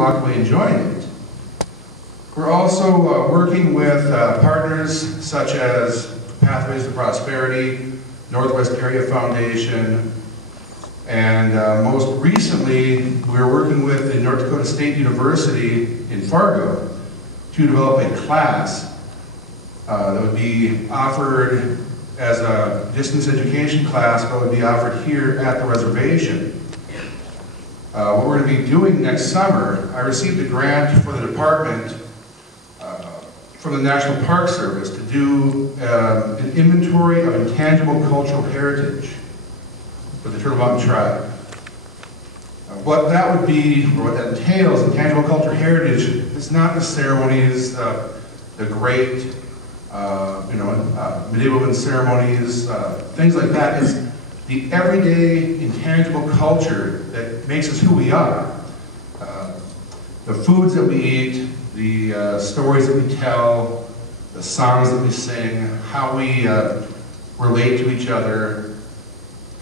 walk away enjoying it. We're also working with partners such as Pathways to Prosperity, Northwest Area Foundation, and most recently, we're working with the North Dakota State University in Fargo to develop a class that would be offered as a distance education class, but would be offered here at the reservation. What we're going to be doing next summer, I received a grant for the department from the National Park Service to do an inventory of intangible cultural heritage for the Turtle Mountain Tribe. What that would be, or what that entails, intangible cultural heritage, is not the ceremonies, the great, medieval ceremonies, things like that. It's the everyday intangible culture that makes us who we are. The foods that we eat, the stories that we tell, the songs that we sing, how we relate to each other,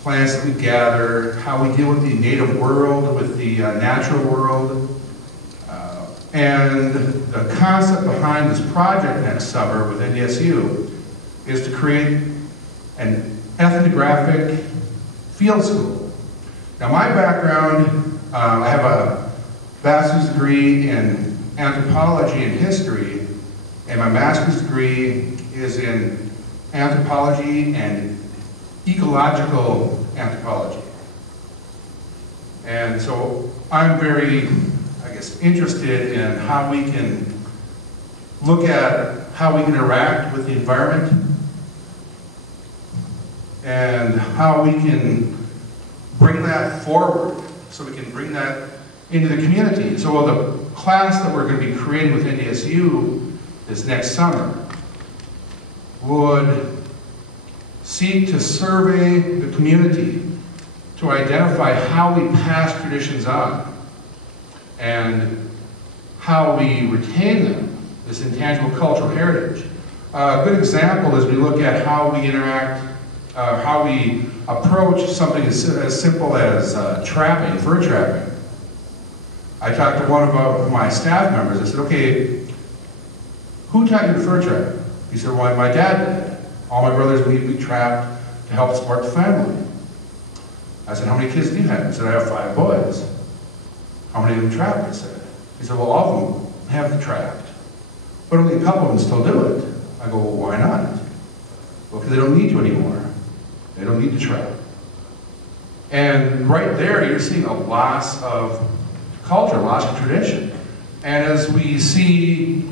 plants that we gather, how we deal with the native world, with the natural world. And the concept behind this project next summer with NDSU is to create an ethnographic field school. Now my background, I have a bachelor's degree in anthropology and history, and my master's degree is in anthropology and ecological anthropology. And so I'm very, interested in how we can look at how we can interact with the environment and how we can bring that forward so we can bring that into the community. So the class that we're going to be creating with NDSU this next summer would seek to survey the community to identify how we pass traditions on and how we retain them, this intangible cultural heritage. A good example is we look at how we interact, how we approach something as simple as trapping, fur trapping. I talked to one of my staff members. I said, okay, who taught you to fur trap? He said, well, my dad did. All my brothers, we trapped to help support the family. I said, how many kids do you have? He said, I have 5 boys. How many of them trapped? I said. He said, well, all of them have trapped, but only a couple of them still do it. I go, well, why not? Well, because they don't need to anymore. They don't need to trap. And right there, you're seeing a loss of culture, loss of tradition. And as we see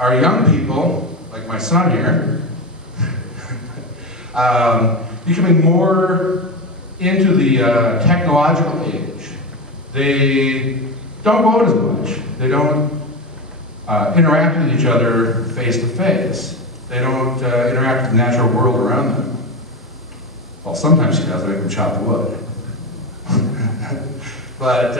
our young people, like my son here, becoming more into the technological age, they don't go out as much. They don't interact with each other face to face. They don't interact with the natural world around them. Well, sometimes she does, they can chop the wood. But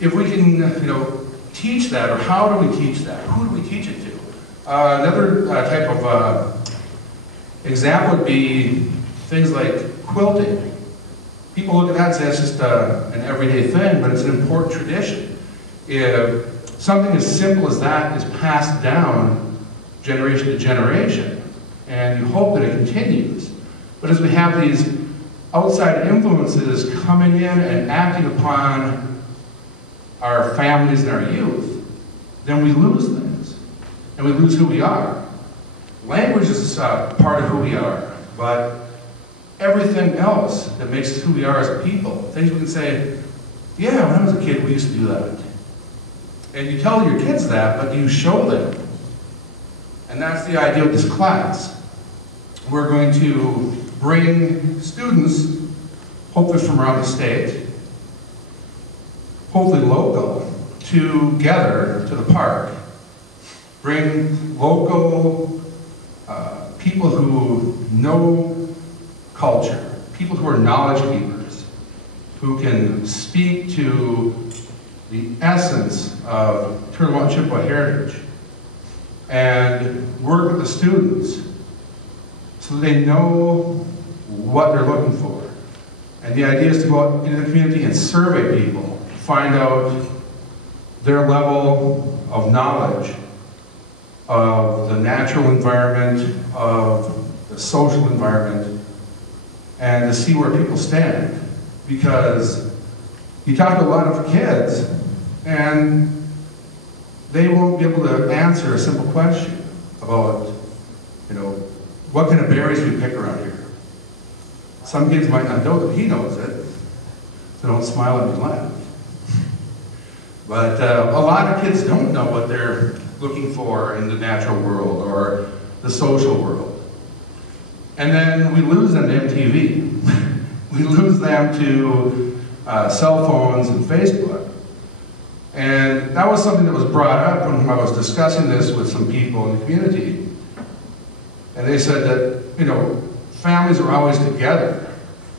if we can, teach that, or how do we teach that? Who do we teach it to? Another type of example would be things like quilting. People look at that and say it's just an everyday thing, but it's an important tradition. If something as simple as that is passed down generation to generation, and you hope that it continues. But as we have these outside influences coming in and acting upon our families and our youth, then we lose things, and we lose who we are. Language is part of who we are, but everything else that makes us who we are as a people, things we can say, yeah, when I was a kid, we used to do that. And you tell your kids that, but you show them. And that's the idea of this class. We're going to bring students, hopefully from around the state, hopefully local, together to the park. Bring local people who know culture, people who are knowledge keepers, who can speak to the essence of Turtle Mountain Chippewa heritage, and work with the students so that they know what they're looking for. And the idea is to go out into the community and survey people, find out their level of knowledge of the natural environment, of the social environment, and to see where people stand. Because you talk to a lot of kids, and they won't be able to answer a simple question about, what kind of berries we pick around here. Some kids might not know that he knows it, so don't smile at me and laugh. But a lot of kids don't know what they're looking for in the natural world or the social world. And then we lose them to MTV. We lose them to cell phones and Facebook. And that was something that was brought up when I was discussing this with some people in the community. And they said that, families are always together,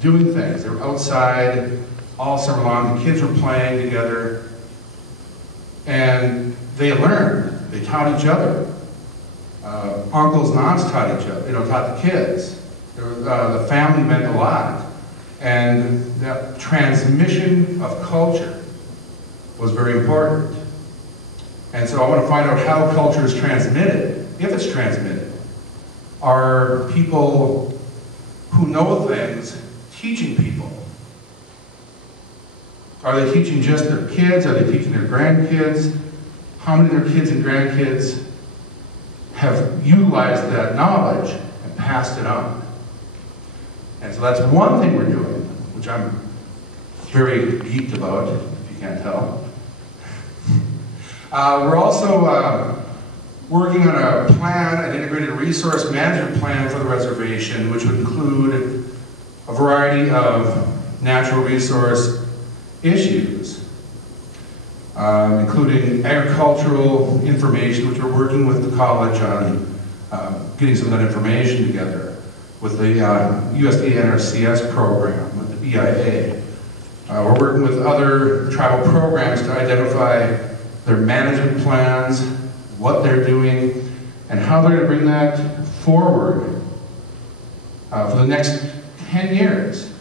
doing things. They were outside all summer long. The kids were playing together. And they learned. They taught each other. Uncles and aunts taught each other, taught the kids. The family meant a lot. And that transmission of culture was very important. And so I want to find out how culture is transmitted, if it's transmitted. Are people who know things teaching people? Are they teaching just their kids? Are they teaching their grandkids? How many of their kids and grandkids have utilized that knowledge and passed it on? And so that's one thing we're doing, which I'm very geeked about, if you can't tell. We're also working on a plan, an integrated resource management plan for the reservation, which would include a variety of natural resource issues, including agricultural information, which we're working with the college on getting some of that information together with the USDA NRCS program, with the BIA. We're working with other tribal programs to identify their management plans, what they're doing, and how they're going to bring that forward for the next 10 years.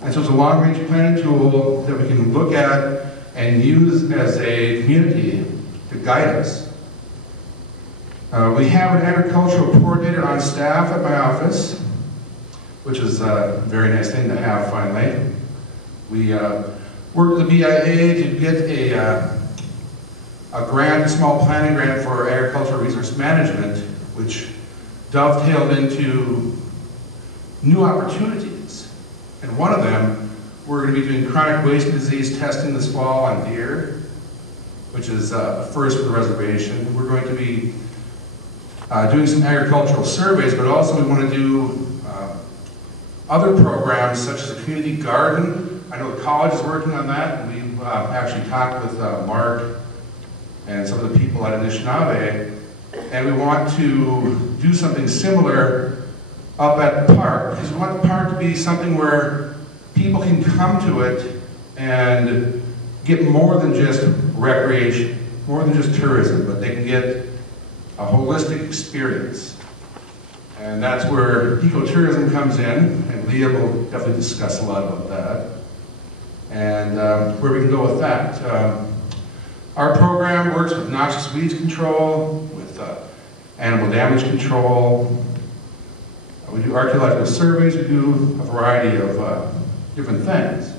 And so it's a long-range planning tool that we can look at and use as a community to guide us. We have an agricultural coordinator on staff at my office, which is a very nice thing to have finally. We worked with the BIA to get a grant, a small planning grant for agricultural resource management, which dovetailed into new opportunities. And one of them, we're going to be doing chronic wasting disease testing this fall on deer, which is a first for the reservation. We're going to be doing some agricultural surveys, but also we want to do other programs such as a community garden. I know the college is working on that, and we've actually talked with Mark and some of the people at Anishinaabe, and we want to do something similar up at the park, because we want the park to be something where people can come to it and get more than just recreation, more than just tourism, but they can get a holistic experience. And that's where ecotourism comes in, and Leah will definitely discuss a lot about that, and where we can go with that. Our program works with noxious weeds control, with animal damage control. We do archaeological surveys, we do a variety of different things.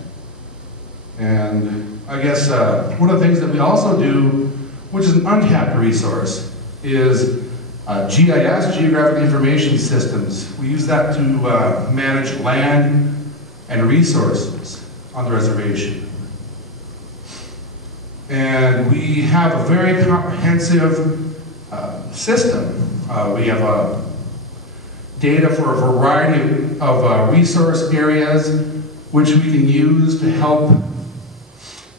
And I guess one of the things that we also do, which is an untapped resource, is GIS, Geographic Information Systems. We use that to manage land and resources on the reservation. And we have a very comprehensive system. We have data for a variety of resource areas which we can use to help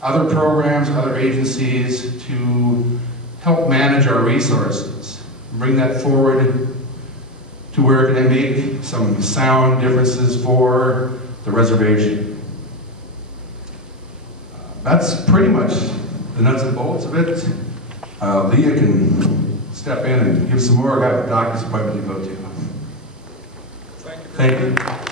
other programs, other agencies to help manage our resources. Bring that forward to where it can make some sound differences for the reservation. That's pretty much the nuts and bolts of it. Leah can step in and give some more. I got a doctor's appointment to go to. Thank you. Thank you.